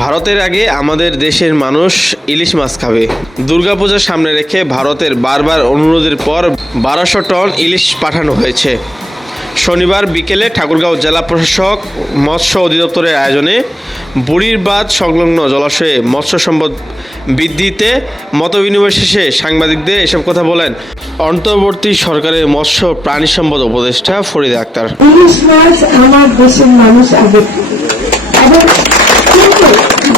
ভারতের আগে আমাদের দেশের মানুষ ইলিশ মাছ খাবে। দুর্গাপূজার সামনে রেখে ভারতের বারবার অনুরোধের পর বারোশো টন ইলিশ পাঠানো হয়েছে। শনিবার বিকেলে ঠাকুরগাঁও জেলা প্রশাসক, মৎস্য অধিদপ্তরের আয়োজনে বুড়ির বাঁধ সংলগ্ন জলাশয়ে মৎস্য সম্পদ বৃদ্ধিতে মতবিনিময় শেষে সাংবাদিকদের এসব কথা বলেন অন্তর্বর্তী সরকারের মৎস্য প্রাণী সম্পদ উপদেষ্টা ফরিদা আক্তার। আমার দেশের মানুষ কিন্তু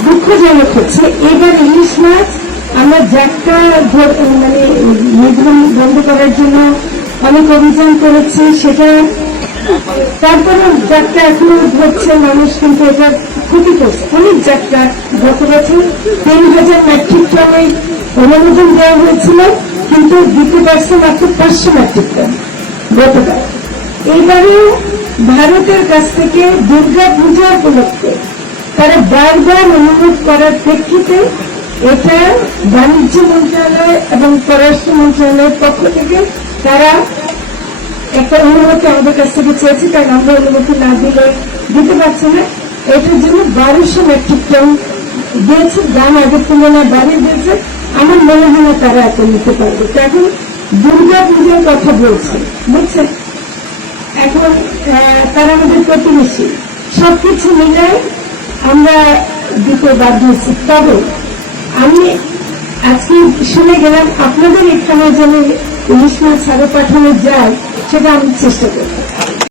দুঃখজনক হচ্ছে, এবার ইলিশ মাছ আমরা ধর- মানে নিধন বন্ধ করার জন্য অনেক অভিযান করেছি, সেটা তারপরে যাত্রা এখনও হচ্ছে মানুষ, কিন্তু এটা ক্ষতি করছে। অনেক যাত্রা গত বছর তিন হাজার মেট্রিক টনের অনুমোদন দেওয়া হয়েছিল, কিন্তু দিতে পারছে মাত্র পাঁচশো মেট্রিক টন গতকাল। এইবারেও ভারতের কাছ থেকে দুর্গা পূজা উপলক্ষে তারা বারবার অনুরোধ করার প্রেক্ষিতে এটা বাণিজ্য মন্ত্রণালয় এবং পররাষ্ট্র মন্ত্রণালয়ের পক্ষ থেকে তারা একটা অনুমতি আমাদের কাছ থেকে চেয়েছে, কারণ আমরা অনুমতি না দিলে দিতে পারছি না। এটার জন্য বারোশো মেট্রিক টন দিয়েছে, দাম আগের তুলনায় বাড়িয়ে দিয়েছে। আমার মনে হয় না তারা এত নিতে পারবে। এখন দুর্গা পূজার কথা বলছে, বুঝছেন? এখন তারা আমাদের প্রতিবেশী। সবকিছু মিলে আমরা দিতে বাধ্য হচ্ছি। তবে আমি আজকে শুনে গেলাম, আপনাদের এখানে যেন ইলিশ মাছ আরও পাঠানো যায়, সেটা আমি চেষ্টা করব।